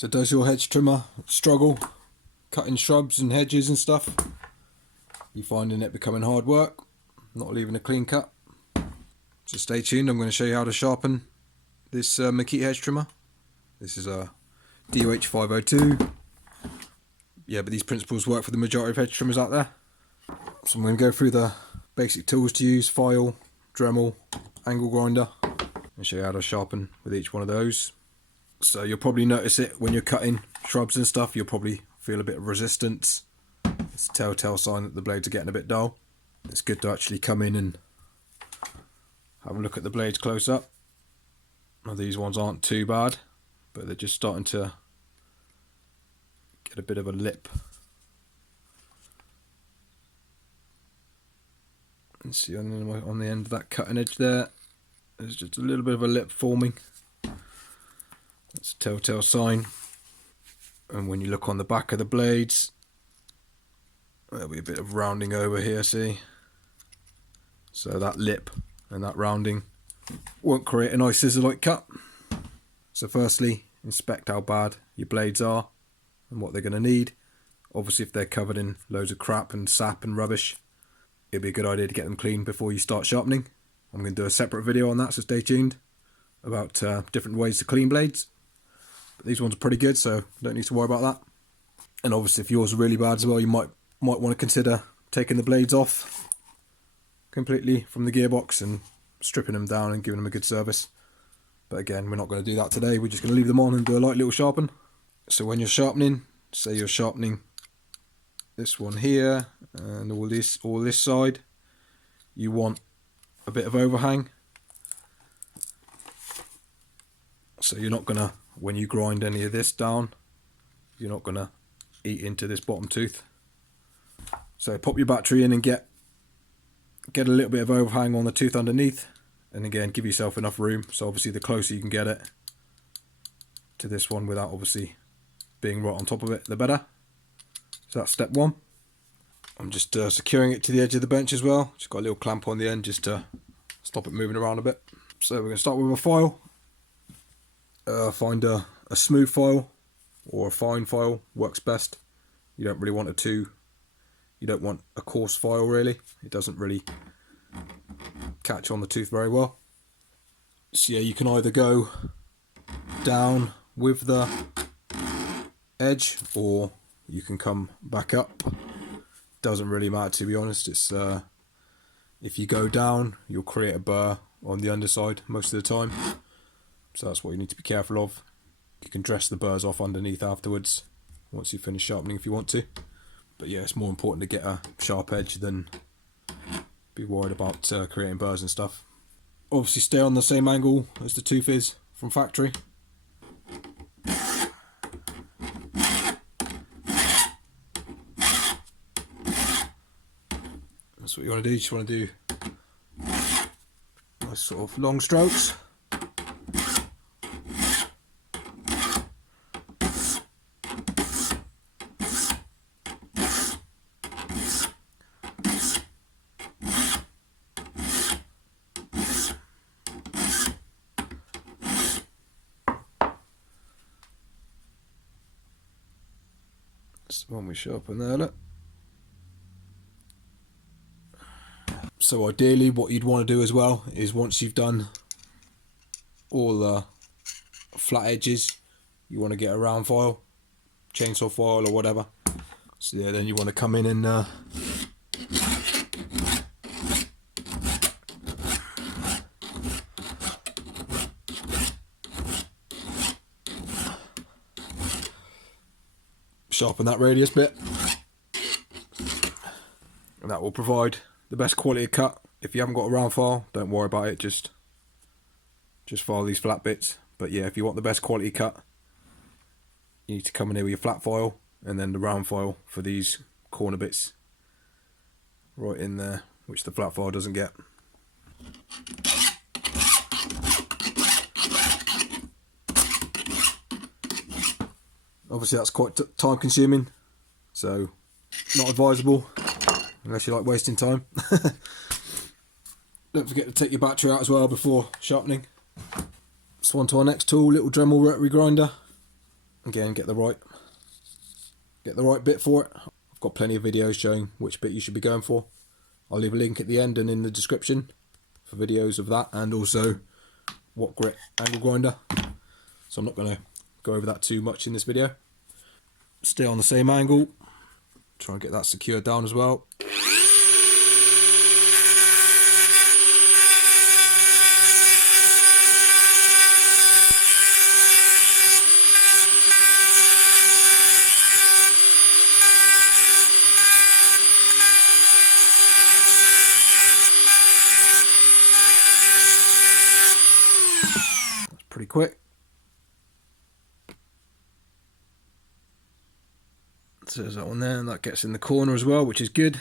So does your hedge trimmer struggle cutting shrubs and hedges and stuff? You finding it becoming hard work, not leaving a clean cut? So stay tuned, I'm going to show you how to sharpen this Makita hedge trimmer. This is a DUH502. Yeah, but these principles work for the majority of hedge trimmers out there. So I'm going to go through the basic tools to use: file, dremel, angle grinder, and show you how to sharpen with each one of those. So you'll probably notice it when you're cutting shrubs and stuff. You'll probably feel a bit of resistance. It's a telltale sign that the blades are getting a bit dull. It's good to actually come in and have a look at the blades close up. Now, these ones aren't too bad, but they're just starting to get a bit of a lip. And see on the end of that cutting edge there's just a little bit of a lip forming. That's a telltale sign. And when you look on the back of the blades, there'll be a bit of rounding over here, see? So that lip and that rounding won't create a nice scissor-like cut. So firstly, inspect how bad your blades are and what they're going to need. Obviously, if they're covered in loads of crap and sap and rubbish, it'd be a good idea to get them clean before you start sharpening. I'm going to do a separate video on that, so stay tuned, about different ways to clean blades. But these ones are pretty good, so don't need to worry about that. And obviously, if yours are really bad as well, you might want to consider taking the blades off completely from the gearbox and stripping them down and giving them a good service. But again, we're not going to do that today. We're just going to leave them on and do a light little sharpen. So when you're sharpening, say you're sharpening this one here and all this side, you want a bit of overhang. So you're not gonna, when you grind any of this down, you're not gonna eat into this bottom tooth. So pop your battery in and get a little bit of overhang on the tooth underneath, and again, give yourself enough room. So obviously the closer you can get it to this one without obviously being right on top of it, the better. So that's step one. I'm just securing it to the edge of the bench as well. Just got a little clamp on the end just to stop it moving around a bit. So we're going to start with a file. Find a smooth file or a fine file, works best. You don't really want you don't want a coarse file really. It doesn't really catch on the tooth very well. So yeah, you can either go down with the edge or you can come back up. Doesn't really matter, to be honest. It's if you go down, you'll create a burr on the underside most of the time, so that's what you need to be careful of. You can dress the burrs off underneath afterwards once you finish sharpening if you want to, but yeah, it's more important to get a sharp edge than be worried about creating burrs and stuff. Obviously stay on the same angle as the tooth is from factory. That's what you want to do. You just want to do nice sort of long strokes. That's the one we sharpen there, look. So ideally what you'd want to do as well is once you've done all the flat edges, you want to get a round file, chainsaw file or whatever. So yeah, then you want to come in and sharpen that radius bit, and that will provide the best quality of cut. If you haven't got a round file, don't worry about it, just file these flat bits. But yeah, if you want the best quality cut, you need to come in here with your flat file and then the round file for these corner bits right in there, which the flat file doesn't get. Obviously that's quite time consuming, so not advisable unless you like wasting time. Don't forget to take your battery out as well before sharpening. So on to our next tool, little Dremel rotary grinder. Again, get the right bit for it. I've got plenty of videos showing which bit you should be going for. I'll leave a link at the end and in the description for videos of that, and also what grit angle grinder. So I'm not going to go over that too much in this video. Stay on the same angle. Try and get that secured down as well. That's pretty quick. So there's that one there, and that gets in the corner as well, which is good.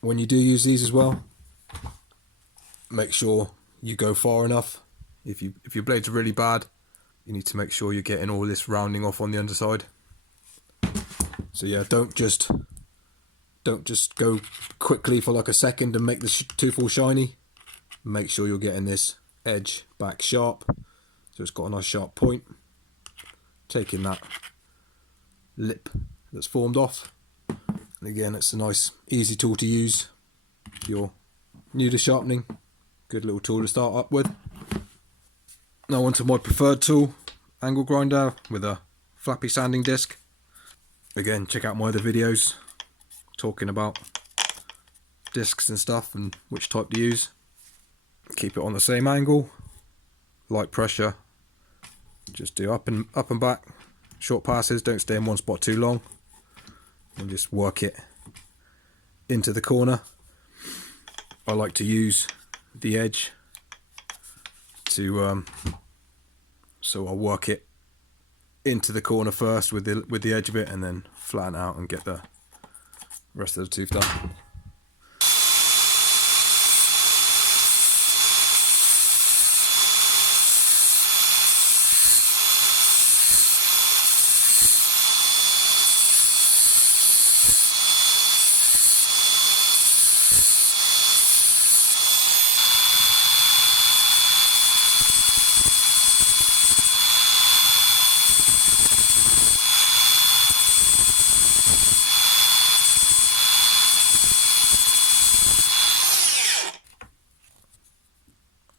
When you do use these as well, make sure you go far enough. If your blades are really bad, you need to make sure you're getting all this rounding off on the underside. So yeah, don't just go quickly for like a second and make the tooth all shiny. Make sure you're getting this edge back sharp, so it's got a nice sharp point. Taking that lip that's formed off, and again, it's a nice easy tool to use if you're new to sharpening. Good little tool to start up with. Now onto my preferred tool, angle grinder with a flappy sanding disc. Again, check out my other videos talking about discs and stuff and which type to use. Keep it on the same angle, light pressure, just do up and back, short passes, don't stay in one spot too long, and just work it into the corner. I like to use the edge to so I'll work it into the corner first with the edge of it, and then flatten out and get the rest of the tooth done.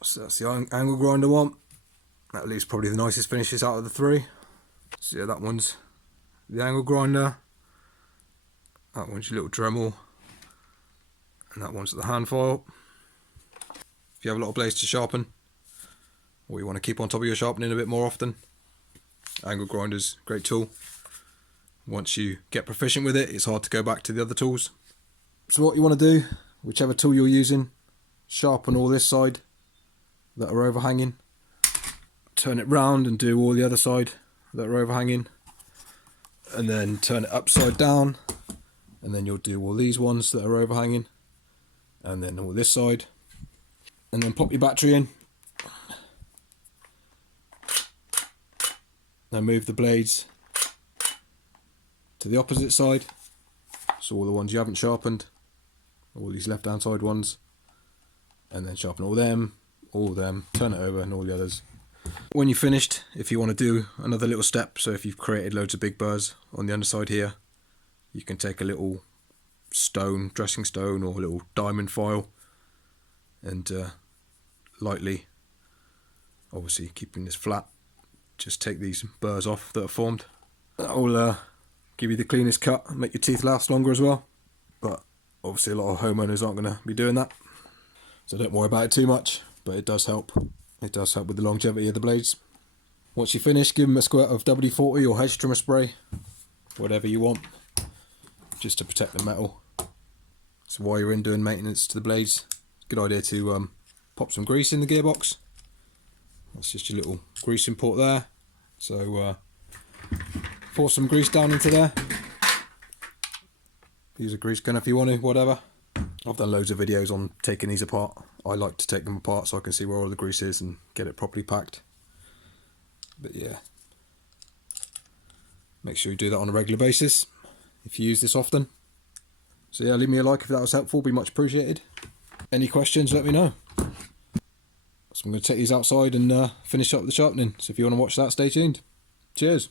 So that's the angle grinder one. That leaves probably the nicest finishes out of the three. So yeah, that one's the angle grinder, that one's your little Dremel, and that one's the hand file. If you have a lot of blades to sharpen, or you want to keep on top of your sharpening a bit more often, angle grinder's a great tool. Once you get proficient with it, it's hard to go back to the other tools. So what you want to do, whichever tool you're using, sharpen all this side that are overhanging, turn it round and do all the other side that are overhanging, and then turn it upside down, and then you'll do all these ones that are overhanging, and then all this side, and then pop your battery in. Now move the blades to the opposite side, so all the ones you haven't sharpened, all these left hand side ones, and then sharpen all them, turn it over, and all the others. When you're finished, if you want to do another little step, so if you've created loads of big burrs on the underside here, you can take a little stone, dressing stone, or a little diamond file, and lightly, obviously keeping this flat, just take these burrs off that are formed. That will give you the cleanest cut and make your teeth last longer as well, but obviously a lot of homeowners aren't going to be doing that, so don't worry about it too much, but it does help. It does help with the longevity of the blades. Once you finish, give them a squirt of WD-40 or hedge trimmer spray, whatever you want, just to protect the metal. So while you're in doing maintenance to the blades, it's a good idea to pop some grease in the gearbox. That's just your little greasing port there. So pour some grease down into there. Use a grease gun if you want to, whatever. I've done loads of videos on taking these apart. I like to take them apart so I can see where all the grease is and get it properly packed. But yeah, make sure you do that on a regular basis if you use this often. So yeah, leave me a like if that was helpful, be much appreciated. Any questions, let me know. So I'm going to take these outside and finish up the sharpening, so if you want to watch that, stay tuned. Cheers.